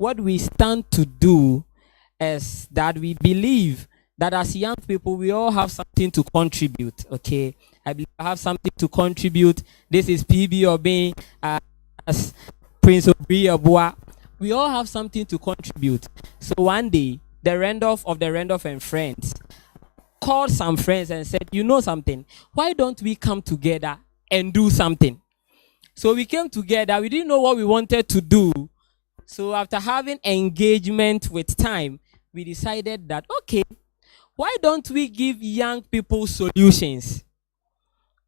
what we stand to do is that we believe that as young people, we all have something to contribute. Okay, I believe I have something to contribute. This is PB Obey, as Prince Obi Abua. We all have something to contribute. So one day, the Rendolf and friends called some friends and said, you know something, why don't we come together and do something? So we came together. We didn't know what we wanted to do. So after having engagement with time, we decided that, okay, why don't we give young people solutions?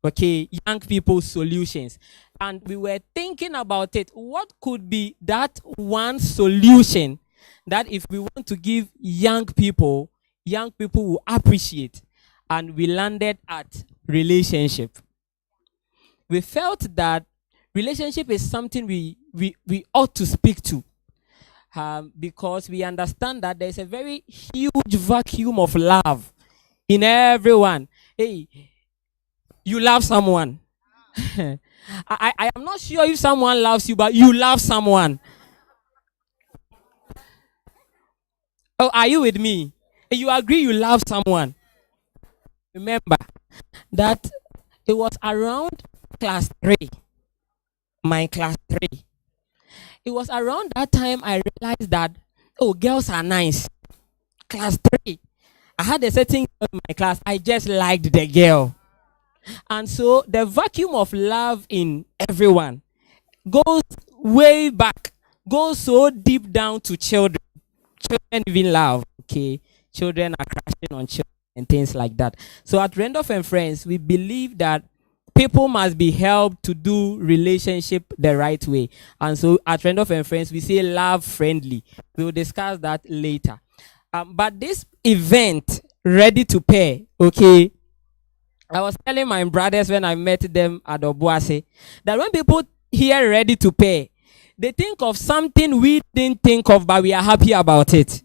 Okay, young people solutions. And we were thinking about it. What could be that one solution that if we want to give young people will appreciate? And we landed at relationship. We felt that relationship is something we ought to speak to. Because we understand that there's a very huge vacuum of love in everyone. Hey, you love someone. I am not sure if someone loves you, but you love someone. Oh, are you with me? You agree you love someone. Remember that it was around class 3, my class 3. It was around that time I realized that, oh, girls are nice. Class 3. I had a certain girl in my class. I just liked the girl. And so the vacuum of love in everyone goes way back, goes so deep down to children. Children even love, okay? Children are crashing on children and things like that. So at Rendolf and Friends, we believe that people must be helped to do relationship the right way. And so at Rendolf and Friends, we say love friendly. We will discuss that later. But this event, Ready to Pair, okay? I was telling my brothers when I met them at Obuase that when people hear Ready to Pair, they think of something we didn't think of, but we are happy about it.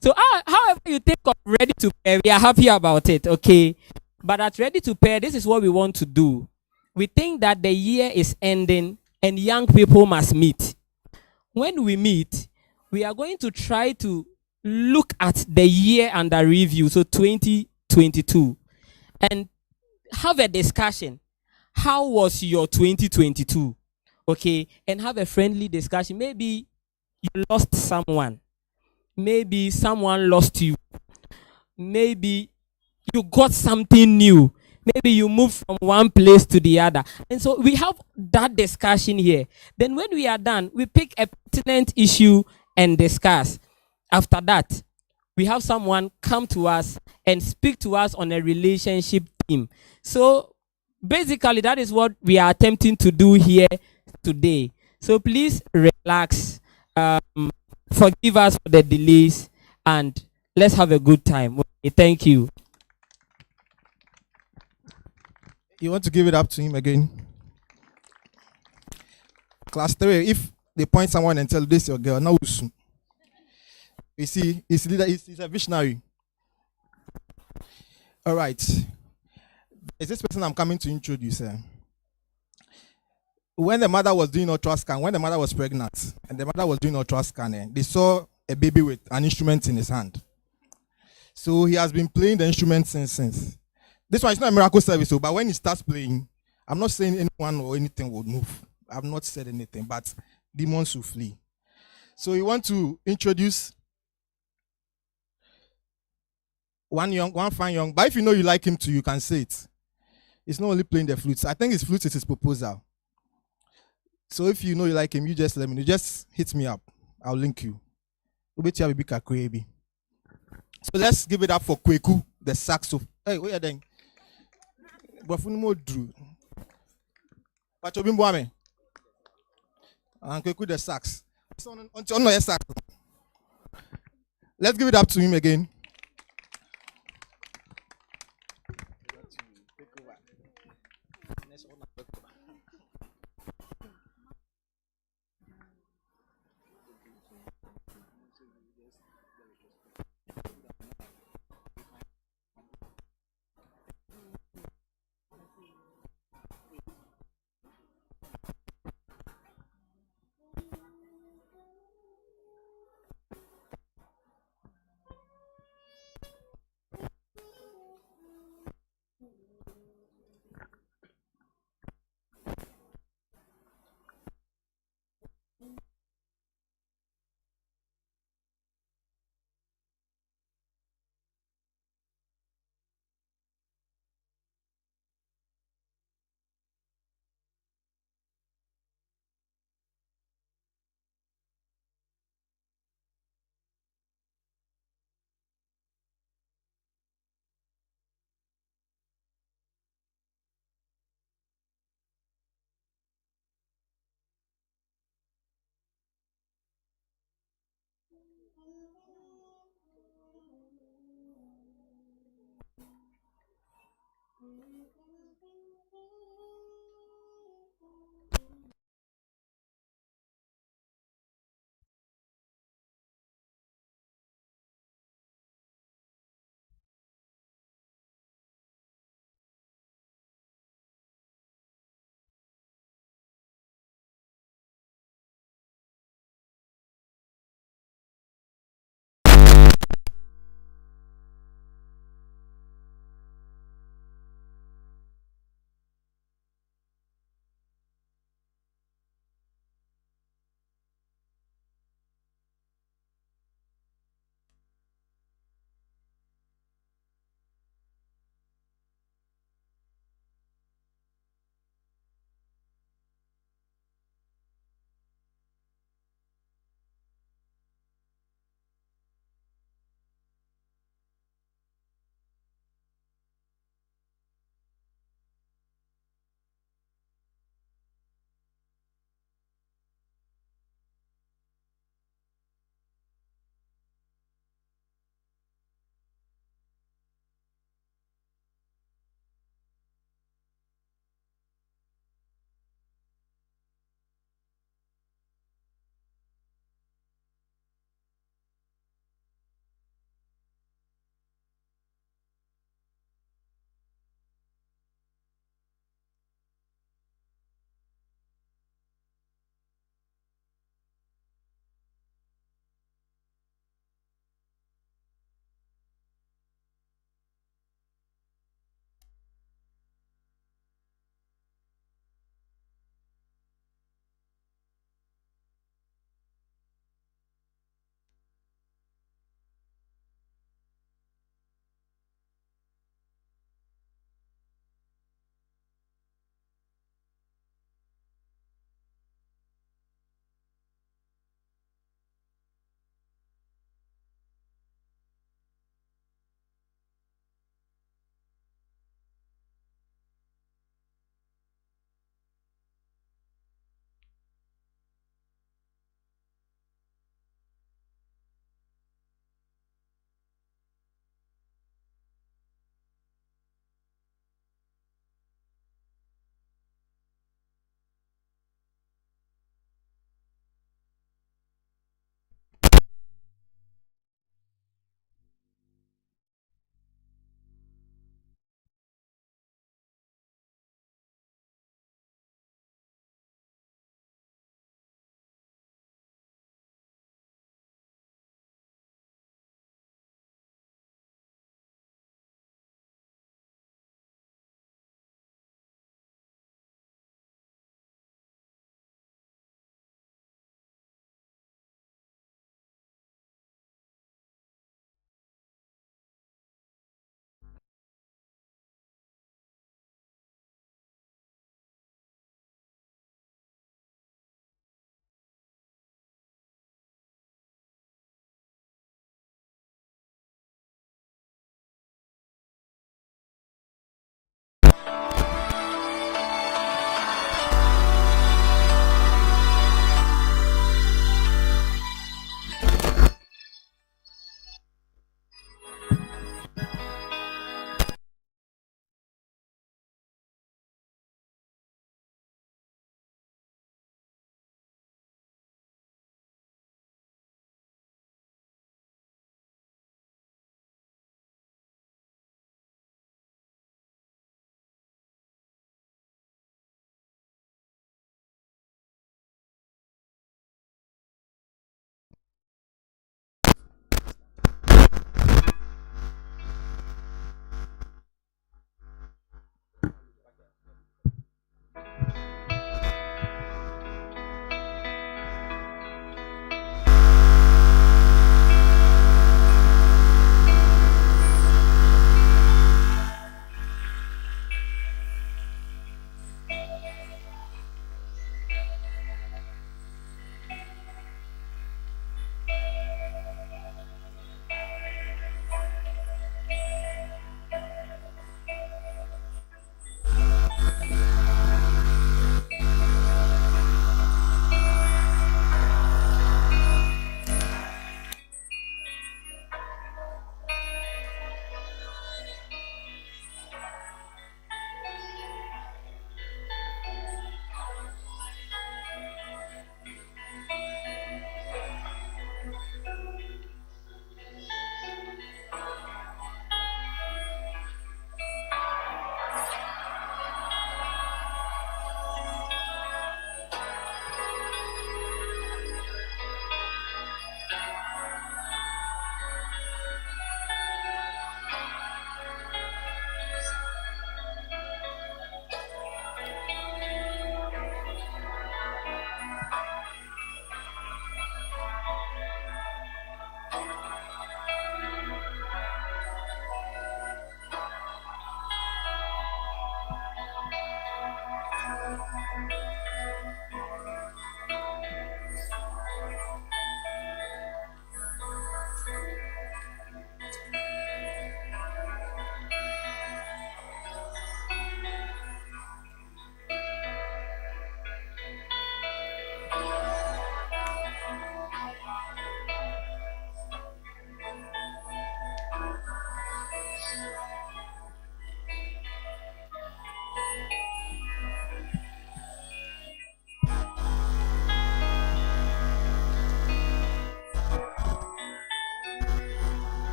So however you think of Ready to Pair, we are happy about it, okay? But at Ready to Pair, this is what we want to do. We think that the year is ending and young people must meet. When we meet, we are going to try to look at the year under review, so 2022, and have a discussion. How was your 2022? Okay, and have a friendly discussion. Maybe you lost someone. Maybe someone lost you. Maybe you got something new. Maybe you moved from one place to the other. And so we have that discussion here. Then when we are done, we pick a pertinent issue and discuss. After that, we have someone come to us and speak to us on a relationship theme. So basically, that is what we are attempting to do here today. So please relax. Forgive us for the delays and let's have a good time. Okay, thank you. You want to give it up to him again? Class 3, if they point someone and tell this your girl, now you see, he's a visionary. All right. Is this person I'm coming to introduce? When the mother was doing ultrasound, when the mother was pregnant, and the mother was doing ultrasound, they saw a baby with an instrument in his hand. So he has been playing the instrument since. This one is not a miracle service, but when he starts playing, I'm not saying anyone or anything will move. I've not said anything, but demons will flee. So you want to introduce one fine young, but if you know you like him too, you can say it. He's not only playing the flute. I think his flute is his proposal. So if you know you like him, you just let me know. Just hit me up. I'll link you. So let's give it up for Kweku, the saxophone. Hey, where are they? Kweku the sax. Let's give it up to him again.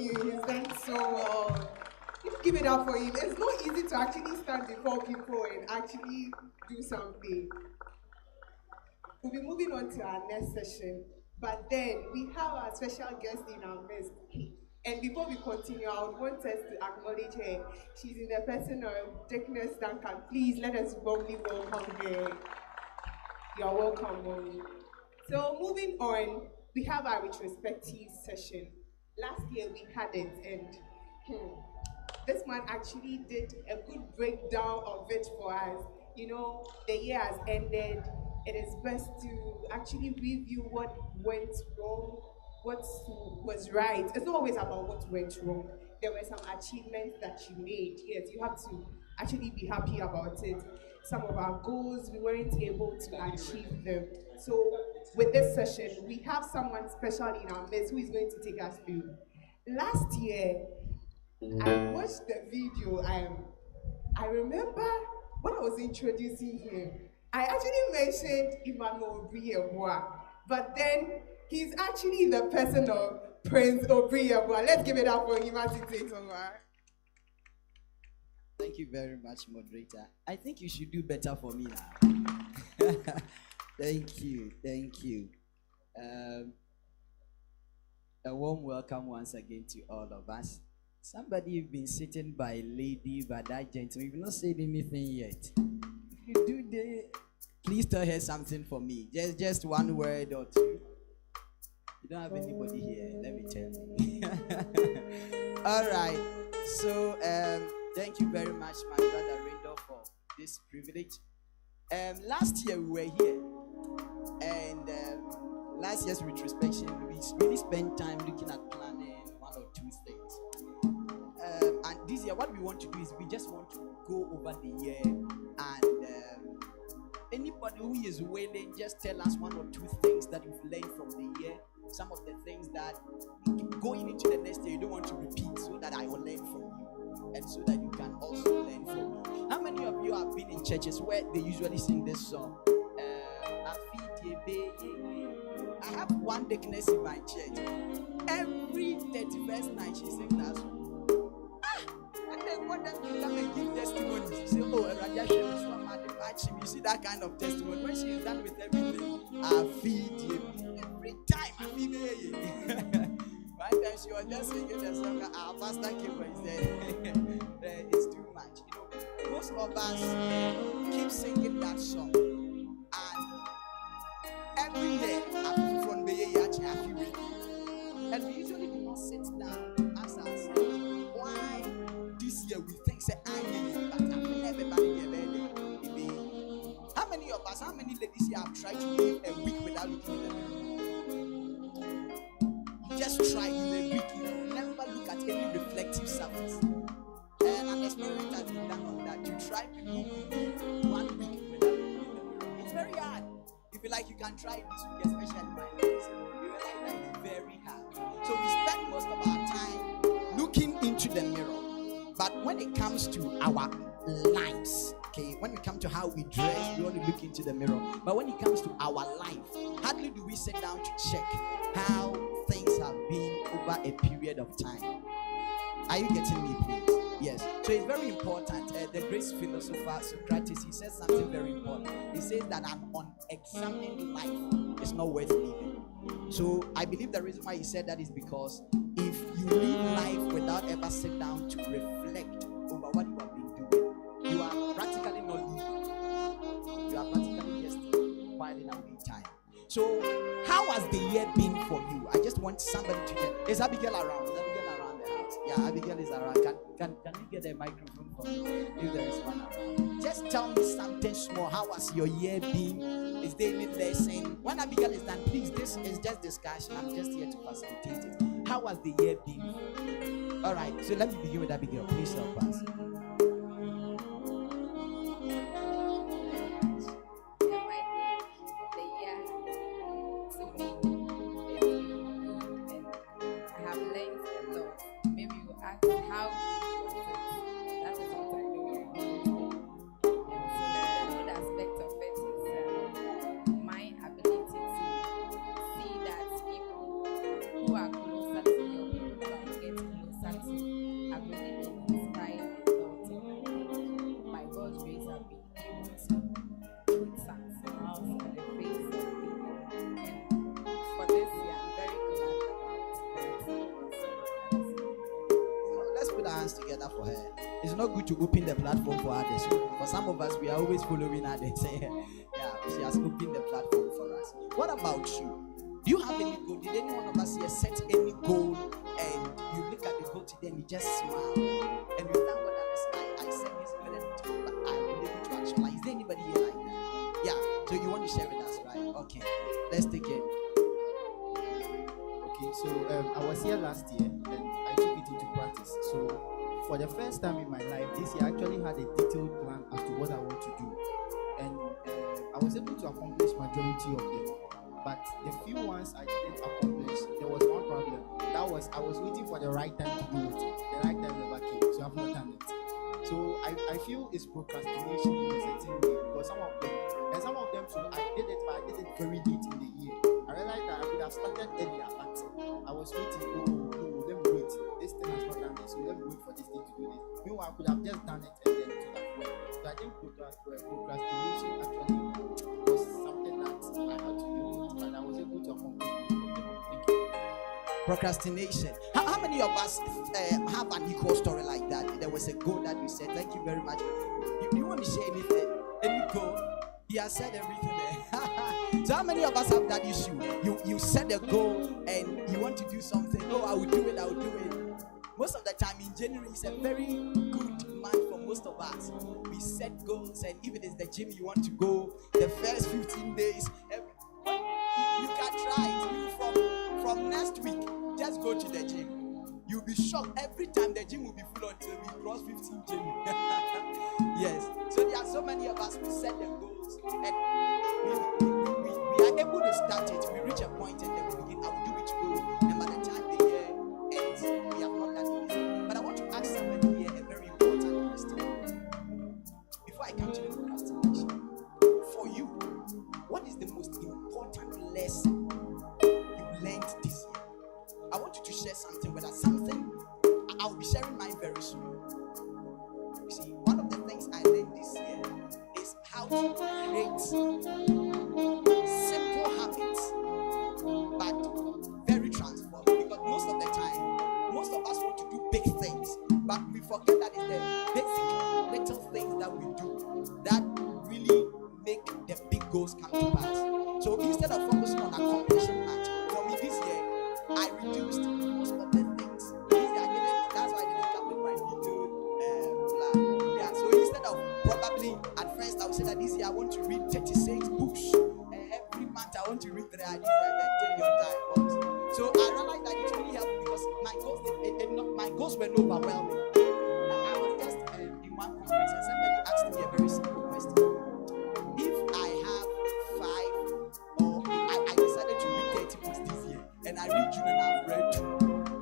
you. He's done so well. You give it up for him. It's not easy to actually stand before people and actually do something. We'll be moving on to our next session, but then we have our special guest in our midst. And before we continue, I would want us to acknowledge her. She's in the person of Dickness Duncan. Please let us warmly welcome her. You're welcome, Mommy. So moving on, we have our retrospective session. Last year we had it, and this man actually did a good breakdown of it for us. You know, the year has ended. It is best to actually review what went wrong, what was right. It's not always about what went wrong. There were some achievements that you made. Yes, you have to actually be happy about it. Some of our goals, we weren't able to achieve them. So with this session, we have someone special in our midst who is going to take us through. Last year, I watched the video. I remember when I was introducing him, I actually mentioned Emmanuel Obrieboa, but then he's actually the person of Prince Obrieboa. Let's give it up for him as he takes over. Thank you very much, moderator. I think you should do better for me now. Thank you, thank you. A warm welcome once again to all of us. Somebody you've been sitting by a lady, but that gentleman, you've not said anything yet. If you do please tell her something for me. Just one word or two. You don't have anybody here, let me tell you. All right. So thank you very much, my brother Rendolf, for this privilege. Last year we were here, and last year's retrospection, we really spent time looking at planning one or two things. And this year, what we want to do is we just want to go over the year, and anybody who is willing, just tell us one or two things that you've learned from the year. Some of the things that going into the next year you don't want to repeat, so that I will learn from you, and so that you can also learn from me. How many of you have been in churches where they usually sing this song? I have one deaconess in my church. Every 31st night she sings that song. And then one time you come and give testimony. She say, oh, you see that kind of testimony. When she is done with everything, I feed you. Every time I feed you. One time she was just singing the song, our pastor came and said, it's too much. You know, most of us keep singing that song. And every year, from the year, I feel it. And we usually do not sit down, ask ourselves, why this year we think, say, I need it, but I've never been here. How many of us, how many ladies here have tried to live a week without looking in the mirror? You just try in a week, you know, never look at any reflective surface. And an experiment has been done on that. You try to live 1 week without looking in the mirror. It's very hard. If you like, you can try it this week, especially my ladies. You realize that it's very hard. So we spend most of our time looking into the mirror. But when it comes to our lives, okay, when it comes to how we dress, we only look into the mirror. But when it comes to our life, hardly do we sit down to check how things have been over a period of time. Are you getting me, please? Yes. So it's very important. The great philosopher Socrates, he says something very important. He says that an unexamined life is not worth living. So I believe the reason why he said that is because if you live life without ever sit down to reflect over what you have been doing, you are practically not living. You are practically just whiling away time. So how has the year been for you? I just want somebody to get. Is Abigail around? Is Abigail around the house? Yeah, Abigail is around. Can you get a microphone for me? If there is one around. Just tell me something small. How has your year been? Is there any lesson? When Abigail is done, please, this is just discussion. I'm just here to facilitate it. How has the year been? All right, so let me begin with Abigail. Please help us. Who are closer to your people who are getting not good to open the platform for others. For some of us, we are always following others. Yeah, she has opened the platform for us. What about you? Do you have any goal? Did any one of us here set any goal and you look at the goal today and you just smile and you thank God that I set this goal but I'm able to actualize? Is there anybody here like that? Yeah, so you want to share with us, right? Okay, let's take it. Okay, so I was here last year and I took it into practice. So for the first time in my life, this year I actually had a detailed plan as to what I want to do. And I was able to accomplish majority of them. But the few ones I didn't accomplish, there was one problem. That was I was waiting for the right time to do it. The right time never came, so I've not done it. So I feel it's procrastination in a certain way because some of them too, I did it, but I did it very late in the year. I realized that I could have started earlier, but I was waiting. Oh no, let me wait. This thing has not done this, so let me wait for this thing to do this. Meanwhile, I could have just done it and then to that point. So I think procrastination actually was something that I had to deal with, and I was able to accomplish most of them. Thank you. Procrastination. How many of us have an equal story like that? There was a goal that you said. Thank you very much. You want to share anything? Any goal? He has said everything there. So how many of us have that issue? You set a goal and you want to do something. Oh, I will do it. Most of the time in January is a very good month for most of us. We set goals, and if it is the gym you want to go, the first 15 days, you can try it. You from next week, just go to the gym. You'll be shocked every time the gym will be full until we cross 15 January. Yes. So there are so many of us who set the goals and we are able to start it. We reach a point and then we begin. I will do it well. And by the time the year ends, we have not done anything. But I want to ask somebody here a very important question. Before I come to the procrastination, for you, what is the most important lesson you learned this year? I want you to share something with us. Something I'll be sharing mine very soon. You see, one of the things I learned this year is how to create simple habits, but very transformative. Because most of the time, most of us want to do big things, but we forget that it's the basic little things that we do that really make the big goals come to pass. So instead of focusing on accomplishing much, for me this year, I reduced most of the things. This year I didn't, that's why I didn't come with my detailed plan. Yeah, so instead of probably at first I would say that this year I want to read 36 books. Every month I want to read 3. This year I take your time. So I realized that it really helped because my goals were not overwhelming. I was just in one conference and somebody asked me a very simple question. If I have 5 or I decided to read 30 books this year and I read June and I've read 2.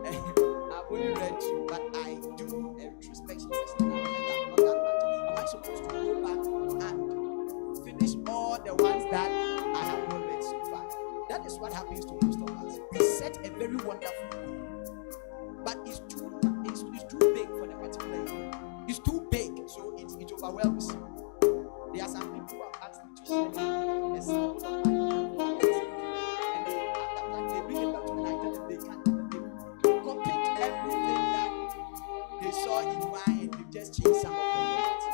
I've only read 2, but I do a retrospection session and I realized I'm not that much. Am I supposed to go back and finish all the ones that I have not read so far? That is what happens to most of us. We set a very wonderful goal, but it's too big for the particular year. It's too big, so it overwhelms you. There are some people who have asked me to share a sample of my goals, and they bring it back to me and I tell them they can't complete everything that they saw in mine and they just change some of the words.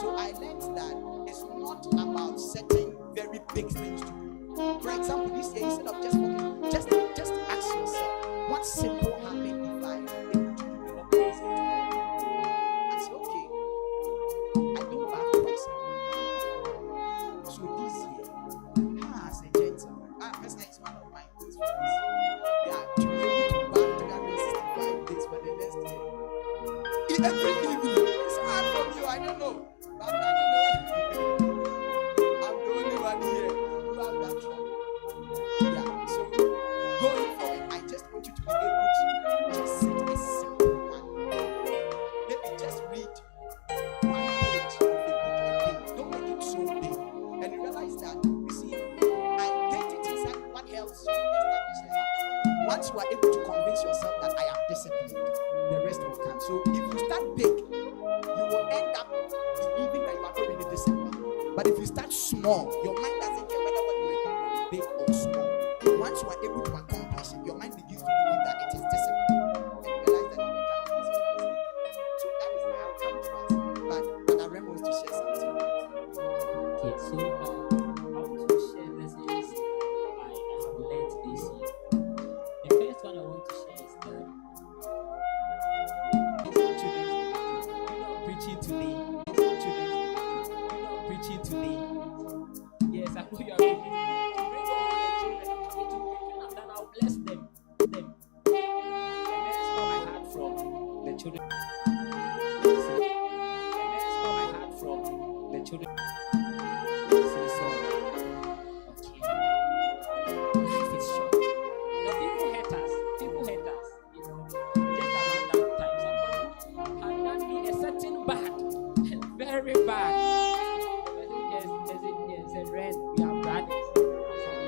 So I learned that it's not about setting very big things to do. For example, this year instead of just working, just ask yourself, what simple habit if I am able to develop this year? I say, okay, I don't bath twice. So this year, as a gentleman, first is one of my goals for this year. Yeah, to be able to bath 365 days for the next year. Every evening, it's hard for you, I don't know. But I don't know. I'm the only one here who have that trouble. Yeah, so going forward, I just want you to be able to just set a simple one. Maybe just read 1 page of a book a day. Don't make it so big. And you realize that, you see, identity is what helps you establish a habit. Once you are able to convince yourself that I am disciplined, the rest will come. So if you start big, you will end up believing that you are not really disciplined. But if you start small, your mind doesn't care whether what you are doing is big or small. Once you are able to accomplish it, your mind begins to believe that it is discipline. And you realize that you can do this. So that is how it comes to us. Okay, so I want to share lessons I have learned this year. The first one I want to share is that it's not children's day. We're not preaching today. It's not children's day. We're not preaching today. Yes, I know you are ready. Bring all the children. I'm coming to preach and then I'll bless them. And that's what I heard from the children. And that's what I heard from the children. Say so. Okay. Life is short. The people hate us. People hate us. You know, just around that time, someone had done me a certain bad, very bad. Yes, said Red, we are brothers. I said,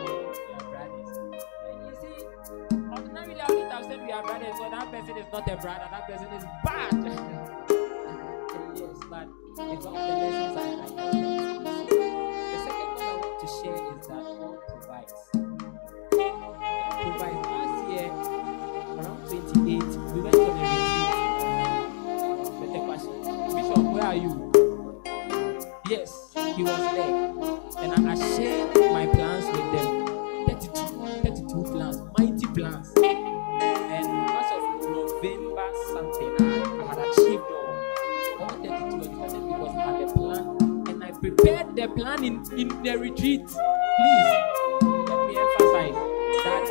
yes, we are brothers. And you see, ordinarily I wouldn't have said we are brothers, so that person is not a brother, that person is bad. Yes, but it's one of the lessons I learned. The second one I want to share is that God provides. God provides. Last year, around 28, we went on a retreat. With the question, Bishop, where are you? Yes, he was there. And I shared my plans with them. 32 plans, mighty plans. And as of November something, I had achieved all 32 expressions because I had a plan. And I prepared the plan in the retreat. Please, let me emphasize that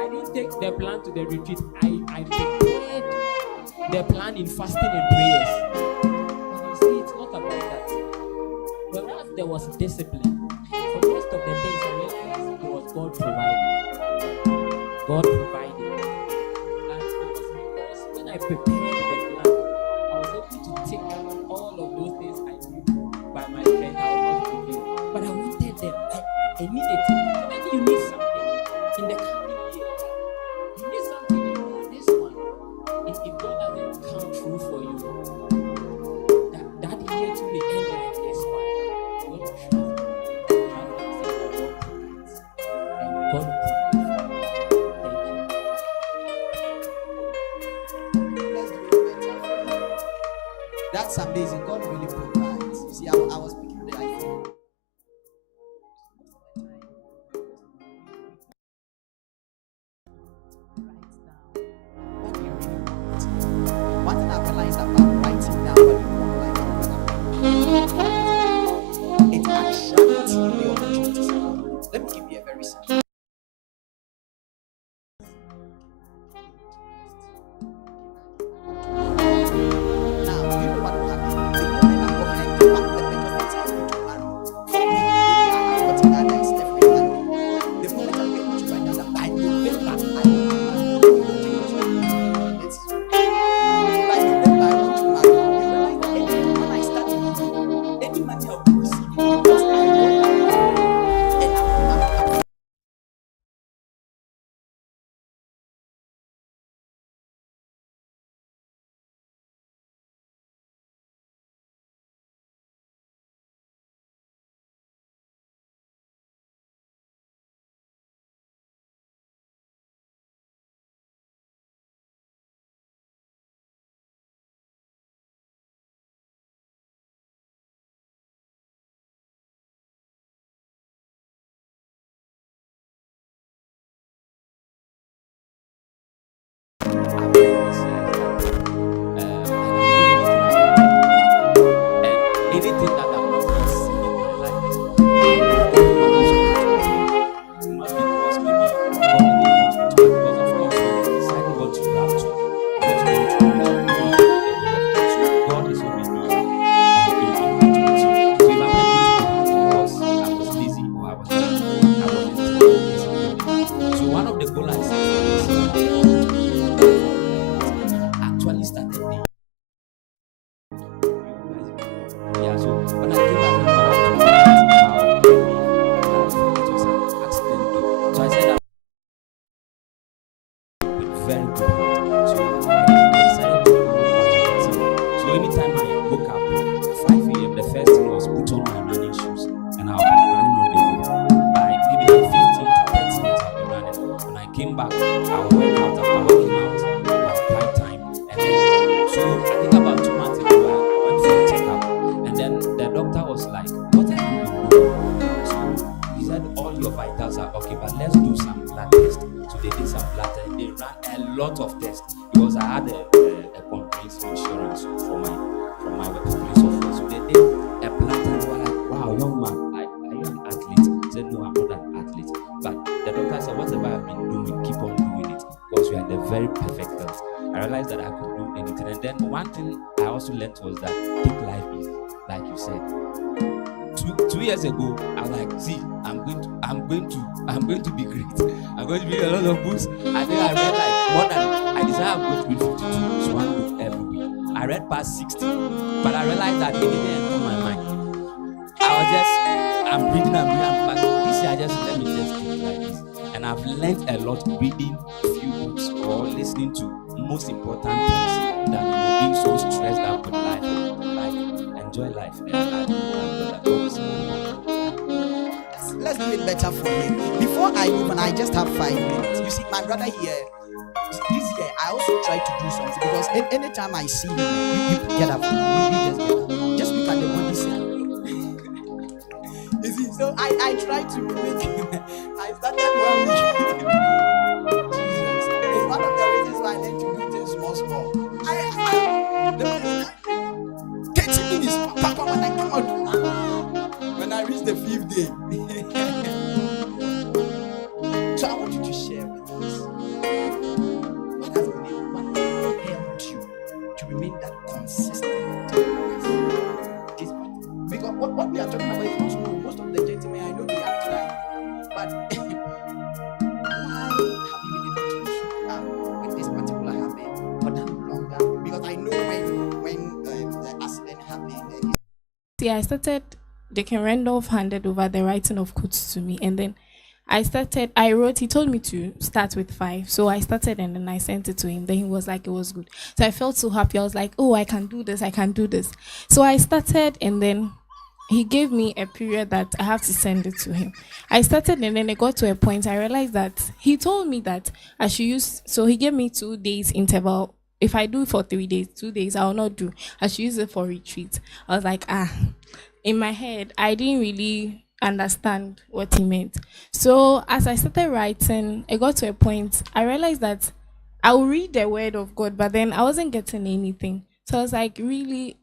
I didn't take the plan to the retreat. I prepared the plan in fasting and prayers. And you see, it's not about that. Whereas there was discipline, for most of the things I realized it was God providing. God provided. And it was because when I prepared the plan, I was able to take all of those things I knew by my strength. I was not fulfilled. But I wanted them. I needed it. Maybe you need something in the coming year. You need something, you know, this one. If God doesn't come true for you, that year to be end like this one. God will trust you. And God will provide. Thank you. Let's do it better. That's amazing. God really provides. You see, I was speaking with the iPhone. What do you really want? One thing I realized about writing down what you want, like, it attracts the opportunities. Let me give you a very simple. Now, you know what will happen? The moment I'm behind the back, the majority is going to marry. For me, maybe I have gotten that is definitely. The moment I'm able to write down that by November, I want to marry. It's by November, I want to marry. You realize that anything when I start giving, any money I'll be receiving, because I want that. And I'm anything that I'm not seeing in my life, it must be because maybe God didn't want me to, because of course when you decide what you have to, what you want to do, so God is already in touch with you. So if I'm able to do it because I was busy or I wasn't busy. So one of the goals I set for this year actually started there. Yeah, so when I came back, it was an accident. So I said I'm with very good health. So I decided to go back to the team. So anytime I woke up 5 a.m., the first thing was put on my running shoes and I'll be running on the road. By maybe like 15 to 30 minutes I'll be running. When I came back, I'll work out after working out. I'll quiet time. And then, so I think about 2 months ago, I went for a checkup. And then the doctor was like, what are you doing? was like, okay, but let's do some blood tests. So they did some blood tests. They ran a lot of tests because I had a comprehensive insurance from my workplace office. So they did a blood test. They were like, wow, young man, are you an athlete? I said, no, I'm not an athlete. But the doctor said, whatever I've been doing, keep on doing it because you are in the very perfect health. I realized that I could do anything. And then one thing I also learned was that take life easy, like you said. 2 years ago, I was like, see, I'm going to be great. I'm going to read a lot of books. I think I read like more than I decided I'm going to read 52 books, one book every week. I read past 60, but I realized that it didn't enter my mind. I'm reading, but this year I just let me just think like this. And I've learned a lot reading few books or listening to most important things than being so stressed out with life. Like enjoy life. And Let's do it better for him. Before I move on, I just have 5 minutes. You see, my brother here, this year, I also try to do something because anytime I see him, you get up. You just get up. Just look at the body cell. You see, so I try to make him. I started 1 week. Jesus. It's one of the reasons why I learned to do things small. The 30 minutes, Papa, when I come out, when I reach the 5th day. So I want you to share with us what has helped you to remain that consistent with this part. Because what we are talking about is not small. Most of the gentlemen I know they have tried, but why have you been able to keep up with this particular habit for that longer? Because I know when the accident happened. See, I started. Deacon Rendolf handed over the writing of quotes to me, and then I wrote, he told me to start with 5. So I started and then I sent it to him. Then he was like, it was good. So I felt so happy. I was like, oh, I can do this. So I started and then he gave me a period that I have to send it to him. I started and then it got to a point I realized that he told me that I should use, so he gave me 2 days interval. If I do it for 3 days, 2 days, I will not do. I should use it for retreat. I was like, in my head, I didn't really understand what he meant. So as I started writing, it got to a point I realized that I will read the word of God, but then I wasn't getting anything. So I was like, really,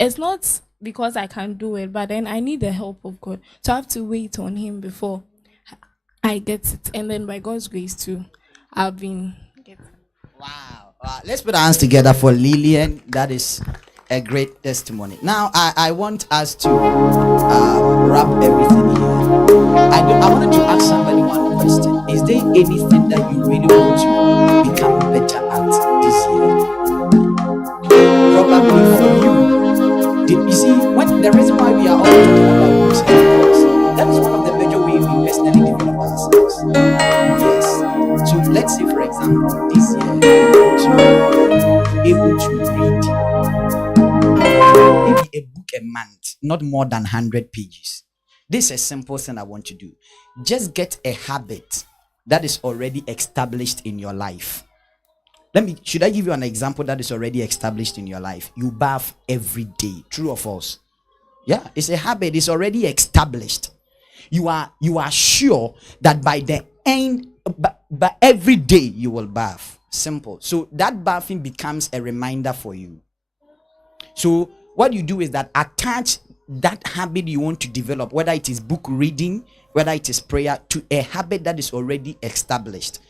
it's not because I can do it, but then I need the help of God. So I have to wait on him before I get it. And then by God's grace too, I've been getting it. Wow. Let's put our hands together for Lillian. That is a great testimony. Now, I want us to wrap everything here. I wanted to ask somebody one question. Is there anything that you really want to become better at this year? Probably for you. You see, when the reason why we are all talking about books is because that is one of the major ways we personally develop ourselves. Yes. So let's say, for example, this year, to be able to read maybe a book a month, not more than 100 pages. This is a simple thing I want to do. Just get a habit that is already established in your life. Should I give you an example that is already established in your life? You bath every day. True or false? Yeah, it's a habit. It's already established. You are sure that by the end, but every day you will bath. Simple. So that bathing becomes a reminder for you. So what you do is that attach that habit you want to develop, whether it is book reading, whether it is prayer, to a habit that is already established.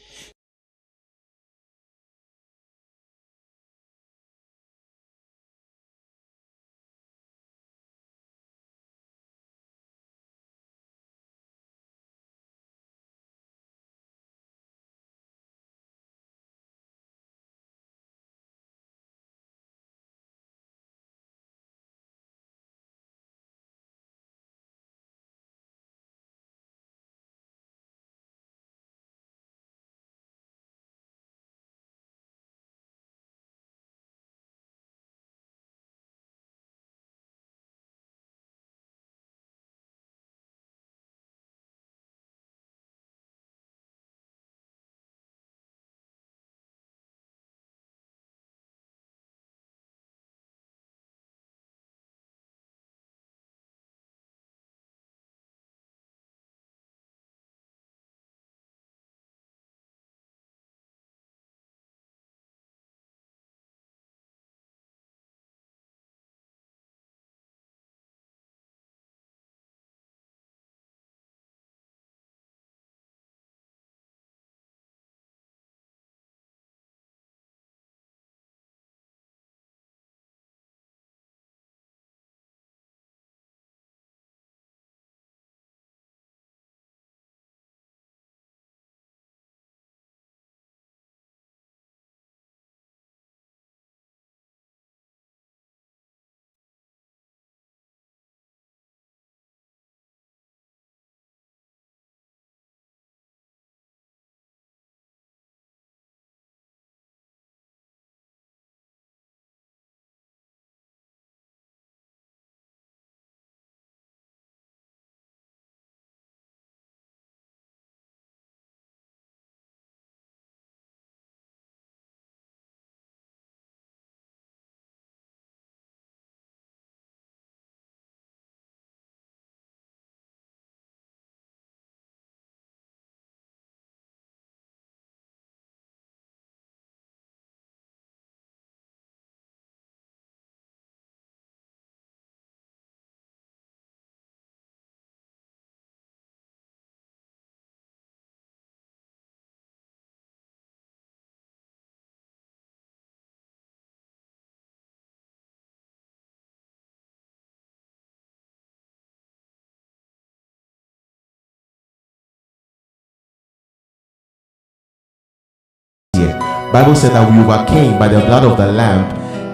Bible said that we overcame by the blood of the Lamb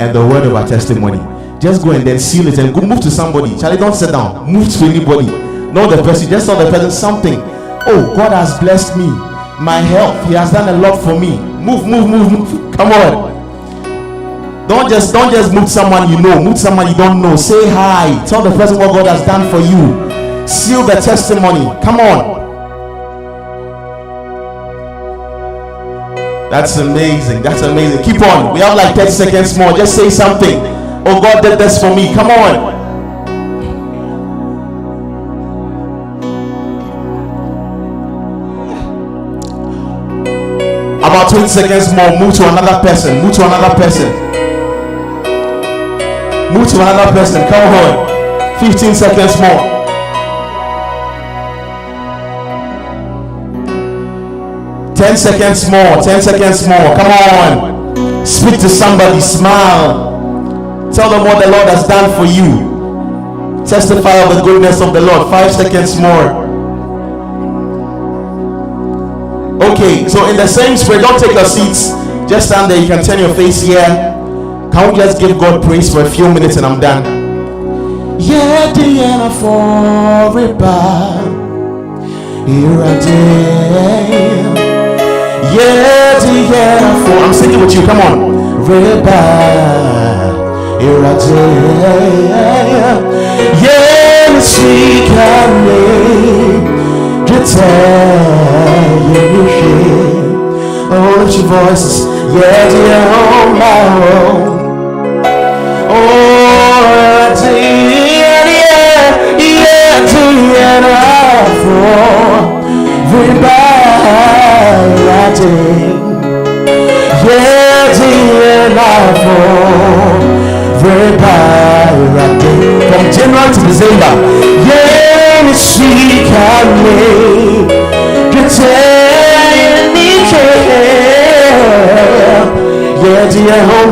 and the word of our testimony. Just go and then seal it and go move to somebody. Charlie, don't sit down. Move to anybody. Know the person. Just tell the person something. Oh, God has blessed me. My health. He has done a lot for me. Move. Come on. Don't just move to someone you know. Move to someone you don't know. Say hi. Tell the person what God has done for you. Seal the testimony. Come on. That's amazing. Keep on. We have like 30 seconds more. Just say something. Oh, God did this for me. Come on. About 20 seconds more. Move to another person. Come on. 15 seconds more. 10 seconds more. Come on. Speak to somebody. Smile. Tell them what the Lord has done for you. Testify of the goodness of the Lord. 5 seconds more. Okay, so in the same spirit, don't take your seats. Just stand there. You can turn your face here. Can we just give God praise for a few minutes and I'm done? Yeah, the end for rebel. Here I am. Yeah, I'm singing with you. Come on. Rebel. Here I am. Yeah, sweet name. Oh, lift your voices. Yeah, dear, on my own. Oh, dear, from January to December,